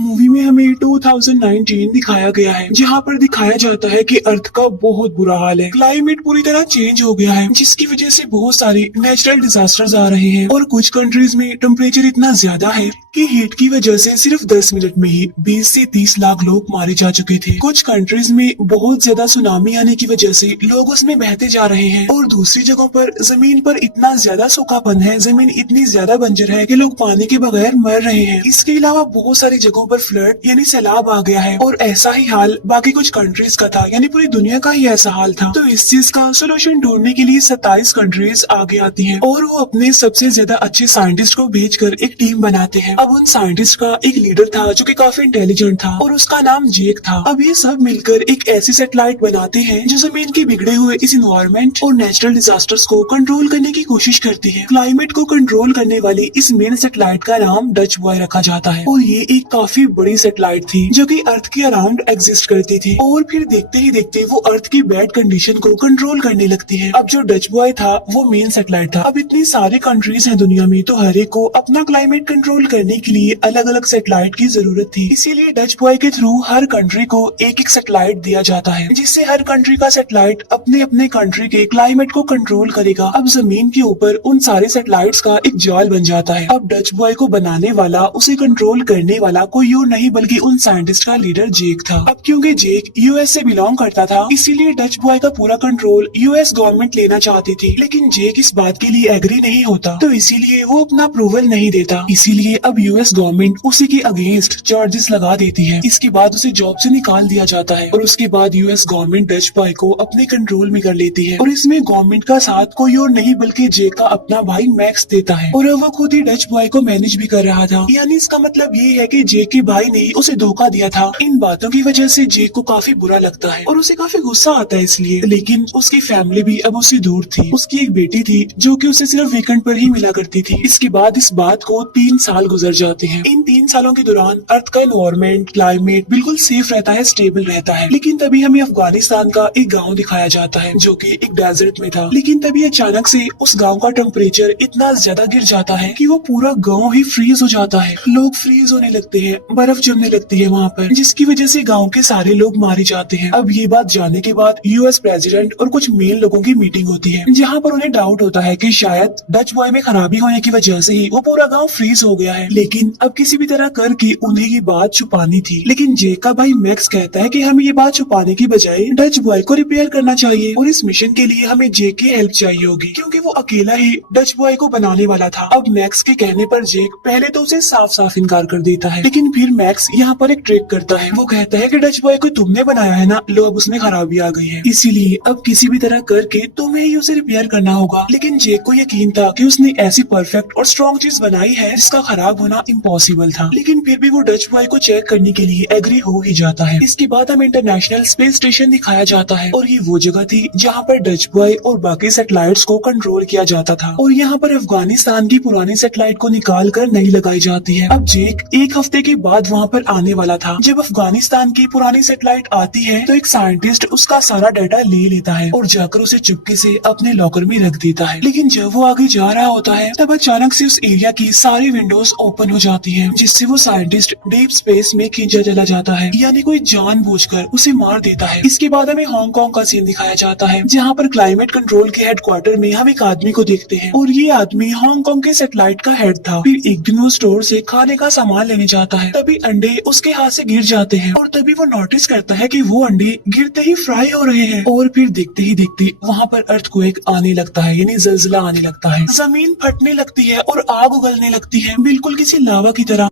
Movie में हमें 2019 दिखाया गया है, जहाँ पर दिखाया जाता है कि अर्थ का बहुत बुरा हाल है। क्लाइमेट पूरी तरह चेंज हो गया है, जिसकी वजह से बहुत सारे नेचुरल डिजास्टर्स आ रहे हैं और कुछ कंट्रीज में टेम्परेचर इतना ज्यादा है कि हीट की वजह से सिर्फ 10 मिनट में ही 20 से 30 लाख लोग मारे जा चुके थे। कुछ कंट्रीज में बहुत ज्यादा सुनामी आने की वजह से लोग उसमें बहते जा रहे हैं और दूसरी जगहों पर जमीन पर इतना ज्यादा सूखापन है, जमीन इतनी ज्यादा बंजर है कि लोग पानी के बगैर मर रहे हैं। इसके अलावा बहुत सारी जगहों पर फ्लड यानी सैलाब आ गया है और ऐसा ही हाल बाकी कुछ कंट्रीज का था, यानी पूरी दुनिया का ही ऐसा हाल था। तो इस चीज का सोल्यूशन ढूंढने के लिए 27 कंट्रीज आगे आती हैं और वो अपने सबसे ज्यादा अच्छे साइंटिस्ट को भेजकर एक टीम बनाते हैं। अब उन साइंटिस्ट का एक लीडर था जो कि काफी इंटेलिजेंट था और उसका नाम जेक था। अब ये सब मिलकर एक ऐसी सैटेलाइट बनाते हैं जो जमीन के बिगड़े हुए इस इन्वायरमेंट और नेचुरल डिजास्टर्स को कंट्रोल करने की कोशिश करती है। क्लाइमेट को कंट्रोल करने वाली इस मेन सैटेलाइट का नाम डच बॉय रखा जाता है और ये एक काफी बड़ी सैटेलाइट थी जो कि अर्थ के अराउंड एग्जिस्ट करती थी और फिर देखते ही देखते वो अर्थ की बैड कंडीशन को कंट्रोल करने लगती है। अब जो डच बॉय था वो मेन सैटेलाइट था। अब इतनी सारी कंट्रीज हैं दुनिया में, तो हर एक को अपना क्लाइमेट कंट्रोल करने के लिए अलग अलग सैटेलाइट की जरूरत थी। इसीलिए डच बॉय के थ्रू हर कंट्री को एक एक सैटेलाइट दिया जाता है, जिससे हर कंट्री का सैटेलाइट अपने अपने कंट्री के क्लाइमेट को कंट्रोल करेगा। अब जमीन के ऊपर उन सारे सैटेलाइट्स का एक जाल बन जाता है। अब डच बॉय को बनाने वाला, उसे कंट्रोल करने वाला कोई और नहीं बल्कि उन साइंटिस्ट का लीडर जेक था। अब क्योंकि जेक यूएस से बिलोंग करता था, इसीलिए डच बॉय का पूरा कंट्रोल यूएस गवर्नमेंट लेना चाहती थी, लेकिन जेक इस बात के लिए एग्री नहीं होता, तो इसीलिए वो अपना अप्रूवल नहीं देता। इसीलिए अब यूएस गवर्नमेंट उसी के अगेंस्ट चार्जेस लगा देती है। इसके बाद उसे जॉब से निकाल दिया जाता है और उसके बाद यूएस गवर्नमेंट डच बॉय को अपने कंट्रोल में कर लेती है और इसमें गवर्नमेंट का साथ कोई और नहीं बल्कि जेक का अपना भाई मैक्स देता है और वो खुद ही डच बॉय को मैनेज भी कर रहा था। यानी इसका मतलब ये है कि जेक के भाई ने उसे धोखा दिया था। इन बातों की वजह से जेक को काफी बुरा लगता है और उसे काफी गुस्सा आता है इसलिए। लेकिन उसकी फैमिली भी अब उससे दूर थी। उसकी एक बेटी थी जो कि उसे सिर्फ वीकेंड पर ही मिला करती थी। इसके बाद इस बात को 3 साल गुजर जाते हैं। इन 3 सालों के दौरान अर्थ का एनवायरमेंट, क्लाइमेट बिल्कुल सेफ रहता है, स्टेबल रहता है। लेकिन तभी हमें अफगानिस्तान का एक गाँव दिखाया जाता है जो की एक डेजर्ट में था। लेकिन तभी अचानक से उस गाँव का टेम्परेचर इतना ज्यादा गिर जाता है कि वो पूरा गाँव ही फ्रीज हो जाता है। लोग फ्रीज होने लगते हैं, बर्फ जमने लगती है वहाँ पर, जिसकी वजह से गाँव के सारे लोग मारे जाते हैं। अब ये बात जानने के बाद यूएस प्रेसिडेंट और कुछ मेन लोगों की मीटिंग होती है, जहाँ पर उन्हें डाउट होता है कि शायद डच बॉय में खराबी होने की वजह से ही वो पूरा गाँव फ्रीज हो गया है। लेकिन अब किसी भी तरह करके उन्हें ये बात छुपानी थी। लेकिन जेक का भाई मैक्स कहता है कि हमें ये बात छुपाने की बजाय डच बॉय को रिपेयर करना चाहिए और इस मिशन के लिए हमें जेक की हेल्प चाहिए होगी, क्योंकि वो अकेला ही डच बॉय को बनाने वाला था। अब मैक्स के कहने पर जेक पहले तो उसे साफ साफ इनकार कर देता है, लेकिन फिर मैक्स यहाँ पर एक ट्रिक करता है। वो कहता है कि डच बॉय को तुमने बनाया है ना, लो अब उसमें खराबी आ गई है, इसीलिए अब किसी भी तरह करके तुम्हें ही उसे रिपेयर करना होगा। लेकिन जेक को यकीन था कि उसने ऐसी परफेक्ट और स्ट्रॉन्ग चीज बनाई है जिसका खराब होना इम्पॉसिबल था। लेकिन फिर भी वो डच बॉय को चेक करने के लिए एग्री हो ही जाता है। इसके बाद हमें इंटरनेशनल स्पेस स्टेशन दिखाया जाता है और ये वो जगह थी जहाँ पर डच बॉय और बाकी सैटेलाइट्स को कंट्रोल किया जाता था और यहाँ पर अफगानिस्तान की पुरानी सैटेलाइट को निकाल कर नई लगाई जाती है। अब जेक एक हफ्ते के बाद वहाँ पर आने वाला था। जब अफगानिस्तान की पुरानी सैटेलाइट आती है तो एक साइंटिस्ट उसका सारा डाटा ले लेता है और जाकर उसे चुपके से अपने लॉकर में रख देता है। लेकिन जब वो आगे जा रहा होता है तब अचानक से उस एरिया की सारी विंडोज ओपन हो जाती है, जिससे वो साइंटिस्ट डीप स्पेस में खींचा चला जाता है, यानी कोई जानबूझकर उसे मार देता है। इसके बाद हमें हांगकांग का सीन दिखाया जाता है, जहाँ पर क्लाइमेट कंट्रोल के हेडक्वार्टर में हम एक आदमी को देखते हैं और ये आदमी हांगकांग के सैटेलाइट का हेड था। फिर एक दिन वो स्टोर से खाने का सामान लेने जाता है, तभी अंडे उसके हाथ से गिर जाते हैं और तभी वो नोटिस करता है कि वो अंडे गिरते ही फ्राई हो रहे हैं और फिर देखते ही देखते वहाँ पर अर्थक्वेक आने लगता है, यानी जलजला आने लगता है। जमीन फटने लगती है और आग उगलने लगती है, बिल्कुल किसी लावा की तरह।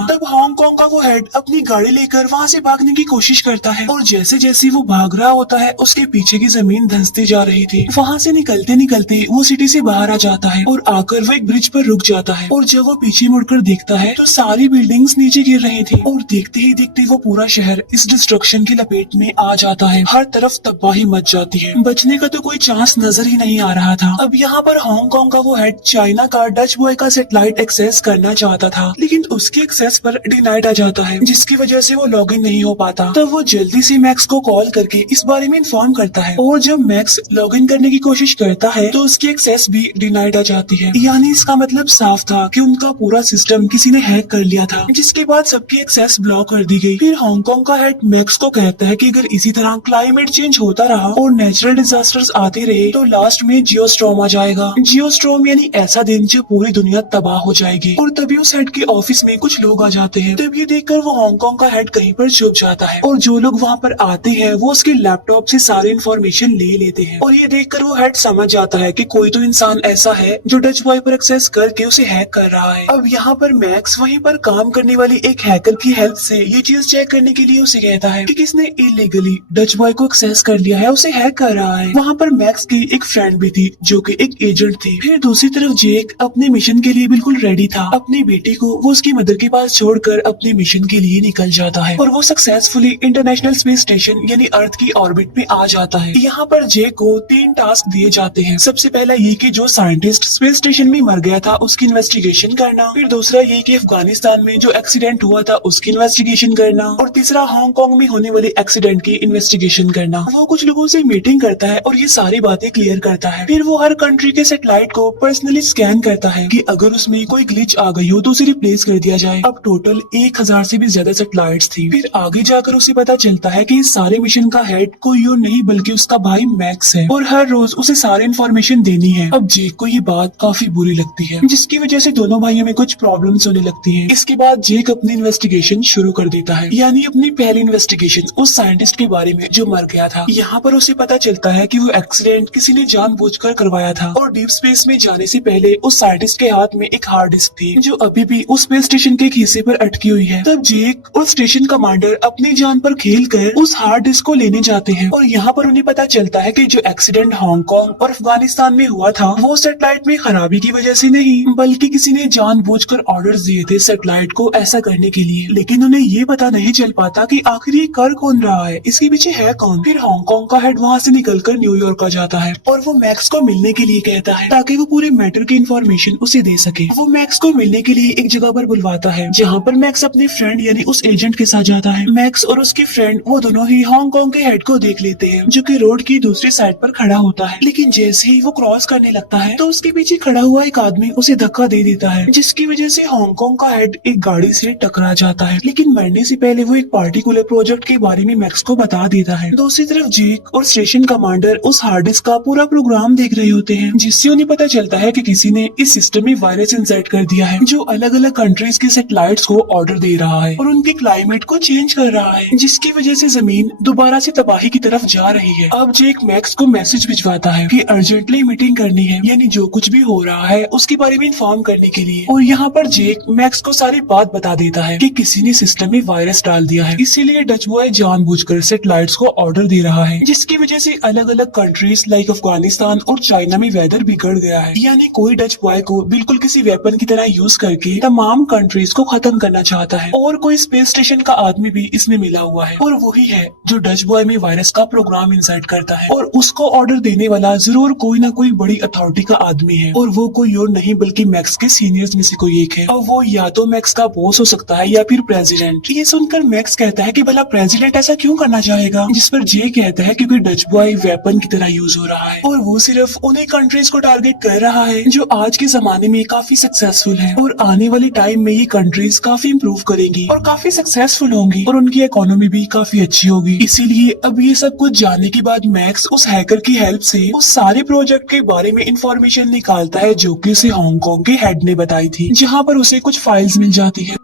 तब हांगकांग का वो हेड अपनी गाड़ी लेकर वहाँ से भागने की कोशिश करता है और जैसे जैसे वो भाग रहा होता है उसके पीछे की जमीन धंसती जा रही थी। वहाँ से निकलते निकलते वो सिटी से बाहर आ जाता है और आकर वो एक ब्रिज पर रुक जाता है और जब वो पीछे मुड़कर देखता है तो सारी बिल्डिंग्स नीचे गिर रही थी और देखते ही देखते वो पूरा शहर इस डिस्ट्रक्शन की लपेट में आ जाता है। हर तरफ तबाही मच जाती है, बचने का तो कोई चांस नजर ही नहीं आ रहा था। अब यहाँ पर हांगकांग का वो हेड चाइना का डच बॉय का सैटेलाइट एक्सेस करना चाहता था, लेकिन उसके एक्सेस पर डिनाइड आ जाता है, जिसकी वजह से वो लॉग इन नहीं हो पाता। तब वो जल्दी से मैक्स को कॉल करके इस बारे में इन्फॉर्म करता है, और जब मैक्स लॉग इन करने की कोशिश करता है तो उसकी एक्सेस भी डिनाइड आ जाती है। यानी इसका मतलब साफ था कि उनका पूरा सिस्टम किसी ने हैक कर लिया था, जिसके बाद सबकी एक्सेस ब्लॉक कर दी गई। फिर हांगकांग का हेड मैक्स को कहता है कि अगर इसी तरह क्लाइमेट चेंज होता रहा और नेचुरल डिजास्टर्स आते रहे तो लास्ट में जियोस्टॉर्म आ जाएगा। जियोस्टॉर्म यानी ऐसा दिन जब पूरी दुनिया तबाह हो जाएगी। और तभी उस हेड के ऑफिस में कुछ लोग आ जाते हैं। तब ये देखकर वो हांगकांग का हेड कहीं पर छुप जाता है, और जो लोग वहाँ पर आते हैं वो उसके लैपटॉप से सारी इन्फॉर्मेशन ले लेते हैं। और ये देखकर वो हेड समझ जाता है कि कोई तो इंसान ऐसा है जो डच बॉय पर एक्सेस करके उसे हैक कर रहा है। अब यहाँ पर मैक्स वहीं पर काम करने वाली एक हैकर की हेल्प से ये चीज चेक करने के लिए उसे कहता है कि किसने इलीगली डच बॉय को एक्सेस कर लिया है, उसे हैक कर रहा है। वहाँ पर मैक्स की एक फ्रेंड भी थी जो कि एक एजेंट थी। फिर दूसरी तरफ जेक अपने मिशन के लिए बिल्कुल रेडी था। अपनी बेटी को वो उसकी मदर के पास छोड़कर अपने मिशन के लिए निकल जाता है, और वो सक्सेसफुली इंटरनेशनल स्पेस स्टेशन यानी अर्थ की ऑर्बिट में आ जाता है। यहाँ पर जेक को 3 टास्क दिए जाते हैं। सबसे पहला ये कि जो साइंटिस्ट स्पेस स्टेशन में मर गया था उसकी इन्वेस्टिगेशन करना, फिर दूसरा ये कि अफगानिस्तान में जो एक्सीडेंट हुआ था उसकी इन्वेस्टिगेशन करना, और तीसरा हांगकांग में होने वाले एक्सीडेंट की इन्वेस्टिगेशन करना। वो कुछ लोगों से मीटिंग करता है और ये सारी बातें क्लियर करता है। फिर वो हर कंट्री के सैटेलाइट को पर्सनली स्कैन करता है कि अगर उसमें कोई ग्लिच आ गई हो तो उसे रिप्लेस कर दिया जाए। अब टोटल 1000 से भी ज्यादा सैटेलाइट्स थी। फिर आगे जाकर उसे पता चलता है कि इस सारे मिशन का हेड कोई और नहीं बल्कि उसका भाई मैक्स है, और हर रोज उसे सारी इन्फॉर्मेशन देनी है। अब जेक को ये बात काफी बुरी लगती है, जिसकी वजह से दोनों भाइयों में कुछ प्रॉब्लम्स होने लगती हैं। इसके बाद जेक अपनी इन्वेस्टिगेशन शुरू कर देता है, यानी अपनी पहली इन्वेस्टिगेशन उस साइंटिस्ट के बारे में जो मर गया था। यहाँ पर उसे पता चलता है कि वो एक्सीडेंट किसी ने जानबूझकर करवाया था, और डीप स्पेस में जाने से पहले उस साइंटिस्ट के हाथ में एक हार्ड डिस्क थी जो अभी भी उस स्पेस स्टेशन के एक हिस्से पर अटकी हुई है। तब जेक और स्टेशन कमांडर अपनी जान पर खेलकर उस हार्ड डिस्क को लेने जाते हैं, और यहाँ पर उन्हें पता चलता है कि जो एक्सीडेंट हांगकांग और अफगानिस्तान में हुआ था वो सैटेलाइट में खराबी की वजह से नहीं बल्कि किसी ने जानबूझकर ऑर्डर्स दिए थे सैटेलाइट को ऐसा करने के लिए। लेकिन उन्हें ये पता नहीं चल पाता कि आखिर ये कर कौन रहा है, इसके पीछे है कौन। फिर हांगकांग का हेड वहाँ से निकलकर न्यूयॉर्क आ जाता है, और वो मैक्स को मिलने के लिए कहता है ताकि वो पूरे मैटर की इन्फॉर्मेशन उसे दे सके। वो मैक्स को मिलने के लिए एक जगह पर बुलवाता है, जहाँ पर मैक्स अपने फ्रेंड यानी उस एजेंट के साथ जाता है। मैक्स और उसके फ्रेंड वो दोनों ही हांगकांग के हेड को देख लेते हैं, जो कि रोड की दूसरी साइड पर खड़ा होता है। लेकिन जैसे ही वो क्रॉस करने लगता है तो उसके पीछे खड़ा हुआ एक आदमी उसे धक्का दे देता है, जिसकी वजह से हांगकांग का हेड एक गाड़ी से टकरा जाता है। लेकिन मरने से पहले वो एक पार्टिकुलर प्रोजेक्ट के बारे में मैक्स को बता देता है। दूसरी तरफ जेक और स्टेशन कमांडर उस हार्ड डिस्क का पूरा प्रोग्राम देख रहे होते हैं, जिससे उन्हें पता चलता है कि किसी ने इस सिस्टम में वायरस इंसर्ट कर दिया है, जो अलग अलग कंट्रीज के सैटेलाइट्स को ऑर्डर दे रहा है और उनके क्लाइमेट को चेंज कर रहा है, जिसकी वजह से जमीन दोबारा से तबाही की तरफ जा रही है। अब जेक मैक्स को मैसेज भिजवाता है कि अर्जेंटली मीटिंग करनी है, यानी जो कुछ भी हो रहा है उसके बारे में इन्फॉर्म करने के लिए। और यहाँ पर जेक मैक्स को सारी बात बता देता है कि किसी ने सिस्टम में वायरस डाल दिया है, इसीलिए डच बॉय जानबूझकर सैटेलाइट्स को ऑर्डर दे रहा है, जिसकी वजह से अलग अलग कंट्रीज लाइक अफगानिस्तान और चाइना में वेदर बिगड़ गया है। यानी कोई डच बॉय को बिल्कुल किसी वेपन की तरह यूज करके तमाम कंट्रीज को खत्म करना चाहता है। और कोई स्पेस स्टेशन का आदमी भी इसमें मिला हुआ है, और वही है जो डच बॉय में वायरस का प्रोग्राम इंसर्ट करता है, और उसको ऑर्डर देने वाला जरूर कोई ना कोई बड़ी अथॉरिटी का आदमी है, और वो कोई और नहीं बल्कि मैक्स के सीनियर्स में से कोई एक है। और वो या तो मैक्स का बॉस हो सकता है या फिर प्रेसिडेंट। ये सुनकर मैक्स कहता है कि भला प्रेसिडेंट ऐसा क्यों करना चाहेगा, जिस पर जे कहता है क्योंकि डच बॉय वेपन की तरह यूज हो रहा है, और वो सिर्फ उन्हीं कंट्रीज को टारगेट कर रहा है जो आज के जमाने में काफी सक्सेसफुल है, और आने वाले टाइम में ये कंट्रीज काफी इम्प्रूव करेंगी और काफी सक्सेसफुल होंगी, और उनकी इकोनॉमी भी काफी अच्छी होगी। इसीलिए अब ये सब कुछ जानने के बाद मैक्स उस हैकर की हेल्प से उस सारे प्रोजेक्ट के बारे में इंफॉर्मेशन निकालता है जो कि उसे हांगकांग के हेड ने बताई थी, जहाँ पर उसे कुछ फाइल्स मिल जाती है,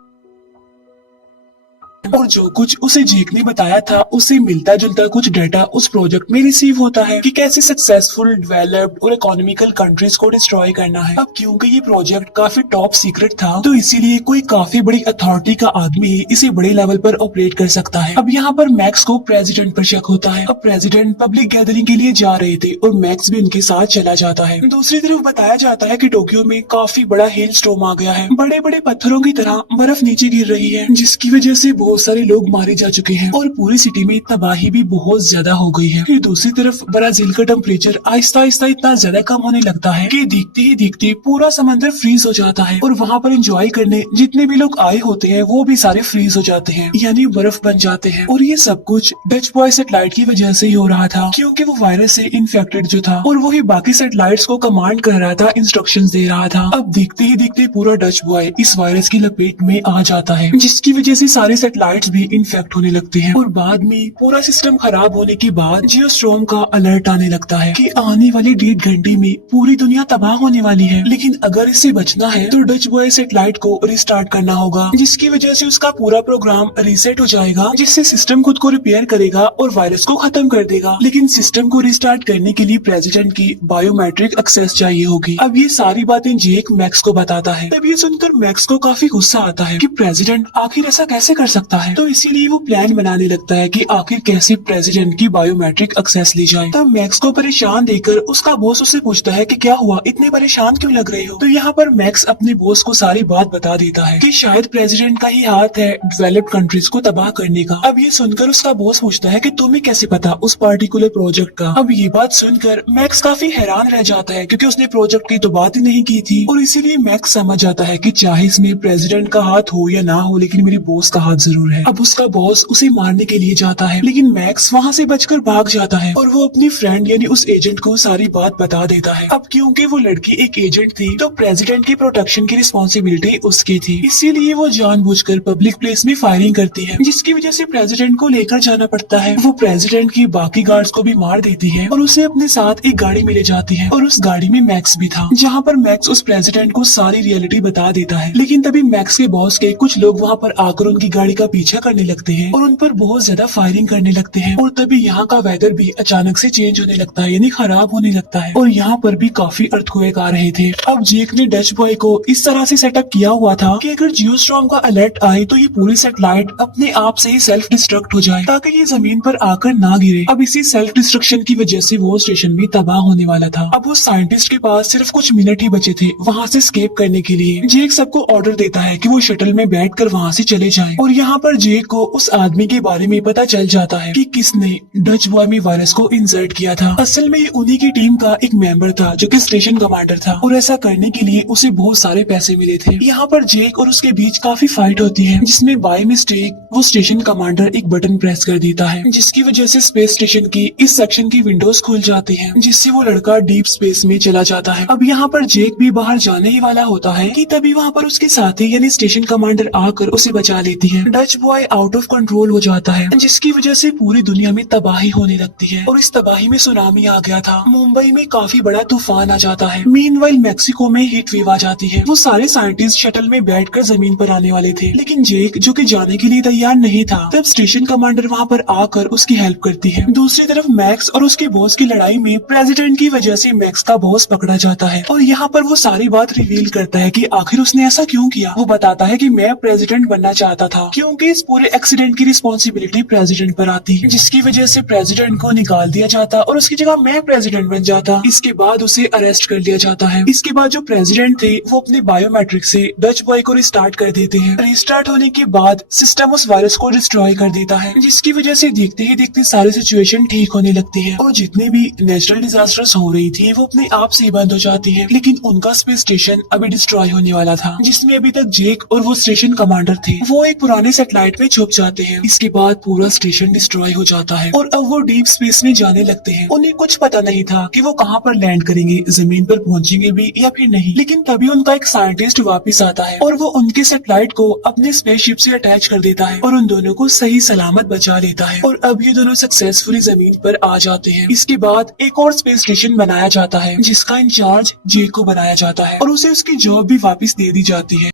और जो कुछ उसे जेक ने बताया था उससे मिलता जुलता कुछ डाटा उस प्रोजेक्ट में रिसीव होता है कि कैसे सक्सेसफुल डेवलप्ड और इकोनॉमिकल कंट्रीज को डिस्ट्रॉय करना है। अब क्योंकि ये प्रोजेक्ट काफी टॉप सीक्रेट था तो इसीलिए कोई काफी बड़ी अथॉरिटी का आदमी ही इसे बड़े लेवल पर ऑपरेट कर सकता है। अब यहाँ पर मैक्स को प्रेसिडेंट पर शक होता है। अब प्रेसिडेंट पब्लिक गैदरिंग के लिए जा रहे थे और मैक्स भी उनके साथ चला जाता है। दूसरी तरफ बताया जाता है कि टोक्यो में काफी बड़ा हेल स्टॉर्म आ गया है, बड़े बड़े पत्थरों की तरह बर्फ नीचे गिर रही है, जिसकी वजह से बहुत सारे लोग मारे जा चुके हैं और पूरी सिटी में तबाही भी बहुत ज्यादा हो गई है। फिर दूसरी तरफ ब्राजील का टेम्परेचर आहिस्ता आहिस्ता इतना ज्यादा कम होने लगता है कि दिखते ही दिखते पूरा समंदर फ्रीज हो जाता है और वहाँ पर एंजॉय करने जितने भी लोग आए होते हैं वो भी सारे फ्रीज हो जाते हैं, यानी बर्फ बन जाते हैं। और ये सब कुछ डच बॉय सैटेलाइट की वजह से ही हो रहा था, क्योंकि वो वायरस से इन्फेक्टेड जो था और वही बाकी सैटेलाइट्स को कमांड कर रहा था, इंस्ट्रक्शंस दे रहा था। अब देखते ही देखते पूरा डच बॉय इस वायरस की लपेट में आ जाता है, जिसकी वजह से सारे सैटेलाइट्स भी इन्फेक्ट होने लगते हैं और बाद में पूरा सिस्टम खराब होने के बाद जियोस्टॉर्म का अलर्ट आने लगता है कि आने वाले 1.5 घंटे में पूरी दुनिया तबाह होने वाली है। लेकिन अगर इससे बचना है तो डच बॉय सैटेलाइट को रिस्टार्ट करना होगा, जिसकी वजह से उसका पूरा प्रोग्राम रीसेट हो जाएगा, जिससे सिस्टम खुद को रिपेयर करेगा और वायरस को खत्म कर देगा। लेकिन सिस्टम को रिस्टार्ट करने के लिए प्रेसिडेंट की बायोमेट्रिक एक्सेस चाहिए होगी। अब ये सारी बातें जेक मैक्स को बताता है। तब ये सुनकर मैक्स को काफी गुस्सा आता है कि प्रेसिडेंट आखिर ऐसा कैसे कर सकता है। तो इसीलिए वो प्लान बनाने लगता है कि आखिर कैसे प्रेसिडेंट की बायोमेट्रिक एक्सेस ली जाए। तब मैक्स को परेशान देखकर उसका बॉस उससे पूछता है कि क्या हुआ, इतने परेशान क्यों लग रहे हो। तो यहाँ पर मैक्स अपने बॉस को सारी बात बता देता है कि शायद प्रेसिडेंट का ही हाथ है डेवलप्ड कंट्रीज को तबाह करने का। अब ये सुनकर उसका बॉस पूछता है कि तुम्हें कैसे पता उस पार्टिकुलर प्रोजेक्ट का। अब ये बात सुनकर मैक्स काफी हैरान रह जाता है, क्योंकि उसने प्रोजेक्ट की तो बात ही नहीं की थी और इसीलिए मैक्स समझ जाता है कि चाहे इसमें प्रेसिडेंट का हाथ हो या ना हो, लेकिन मेरे बॉस का हाथ जरूर है। अब उसका बॉस उसे मारने के लिए जाता है, लेकिन मैक्स वहाँ से बचकर भाग जाता है और वो अपनी फ्रेंड यानी उस एजेंट को सारी बात बता देता है। अब क्योंकि वो लड़की एक एजेंट थी तो प्रेसिडेंट की प्रोटेक्शन की रिस्पॉन्सिबिलिटी उसकी थी, इसीलिए वो जानबूझकर पब्लिक प्लेस में फायरिंग करती है, जिसकी वजह से प्रेसिडेंट को लेकर जाना पड़ता है। वो प्रेसिडेंट की बाकी गार्ड्स को भी मार देती है और उसे अपने साथ एक गाड़ी में ले जाती है और उस गाड़ी में मैक्स भी था, जहाँ पर मैक्स उस प्रेसिडेंट को सारी रियलिटी बता देता है। लेकिन तभी मैक्स के बॉस के कुछ लोग वहाँ पर आकर उनकी गाड़ी का पीछा करने लगते हैं और उन पर बहुत ज्यादा फायरिंग करने लगते हैं और तभी यहाँ का वेदर भी अचानक से चेंज होने लगता है, यानी खराब होने लगता है और यहाँ पर भी काफी अर्थक्वेक आ रहे थे। अब जेक ने डच बॉय को इस तरह से सेटअप किया हुआ था कि अगर जियोस्टॉर्म का अलर्ट आए तो ये पूरी सैटेलाइट अपने आप से ही सेल्फ डिस्ट्रक्ट हो जाए, ताकि ये जमीन पर आकर ना गिरे। अब इसी सेल्फ डिस्ट्रक्शन की वजह से वो स्टेशन भी तबाह होने वाला था। अब उस साइंटिस्ट के पास सिर्फ कुछ मिनट ही बचे थे वहाँ से एस्केप करने के लिए। जेक सबको ऑर्डर देता है कि वो शटल में बैठकर वहाँ से चले जाएं और यहाँ पर जेक को उस आदमी के बारे में पता चल जाता है कि किसने डच बॉय में वायरस को इंसर्ट किया था। असल में ये उन्हीं की टीम का एक मेंबर था जो कि स्टेशन कमांडर था और ऐसा करने के लिए उसे बहुत सारे पैसे मिले थे। यहाँ पर जेक और उसके बीच काफी फाइट होती है, जिसमें बाय मिस्टेक वो स्टेशन कमांडर एक बटन प्रेस कर देता है, जिसकी वजह से स्पेस स्टेशन की इस सेक्शन की विंडोज खुल जाती हैं, जिससे वो लड़का डीप स्पेस में चला जाता है। अब यहाँ पर जेक भी बाहर जाने ही वाला होता है कि तभी वहाँ पर उसके साथी यानी स्टेशन कमांडर आकर उसे बचा लेती है। Dutch boy out of control हो जाता है, जिसकी वजह से पूरी दुनिया में तबाही होने लगती है और इस तबाही में सुनामी आ गया था। मुंबई में काफी बड़ा तूफान आ जाता है। मीनवाइल मैक्सिको में हीट वेव आ जाती है। वो सारे साइंटिस्ट शटल में बैठकर जमीन पर आने वाले थे, लेकिन जेक जो कि जाने के लिए तैयार नहीं था, तब स्टेशन कमांडर वहाँ पर आकर उसकी हेल्प करती है। दूसरी तरफ मैक्स और उसके बॉस की लड़ाई में प्रेसिडेंट की वजह से मैक्स का बॉस पकड़ा जाता है और यहाँ पर वो सारी बात रिवील करता है कि आखिर उसने ऐसा क्यों किया। वो बताता है कि मैं प्रेसिडेंट बनना चाहता था, क्योंकि इस पूरे एक्सीडेंट की रिस्पॉन्सिबिलिटी प्रेसिडेंट पर आती, जिसकी वजह से प्रेसिडेंट को निकाल दिया जाता और उसकी जगह मैं प्रेसिडेंट बन जाता। इसके बाद उसे अरेस्ट कर लिया जाता है। इसके बाद जो प्रेसिडेंट थे वो अपने बायोमेट्रिक से डच बॉय को रिस्टार्ट कर देते हैं। रिस्टार्ट होने के बाद सिस्टम उस वायरस को डिस्ट्रॉय कर देता है, जिसकी वजह से देखते ही देखते सारी सिचुएशन ठीक होने लगती है और जितने भी नेचुरल डिजास्टर्स हो रही थी वो अपने आप से बंद हो जाती है। लेकिन उनका स्पेस स्टेशन अभी डिस्ट्रॉय होने वाला था, जिसमें अभी तक जेक और वो स्टेशन कमांडर थे वो एक पुराने सैटेलाइट में छुप जाते हैं। इसके बाद पूरा स्टेशन डिस्ट्रॉय हो जाता है और अब वो डीप स्पेस में जाने लगते हैं। उन्हें कुछ पता नहीं था कि वो कहाँ पर लैंड करेंगे, जमीन पर पहुंचेंगे भी या फिर नहीं। लेकिन तभी उनका एक साइंटिस्ट वापस आता है और वो उनके सैटेलाइट को अपने स्पेसशिप से अटैच कर देता है और उन दोनों को सही सलामत बचा लेता है और अब ये दोनों सक्सेसफुली जमीन पर आ जाते हैं। इसके बाद एक और स्पेस स्टेशन बनाया जाता है, जिसका इंचार्ज जेक को बनाया जाता है और उसे उसकी जॉब भी वापस दे दी जाती है।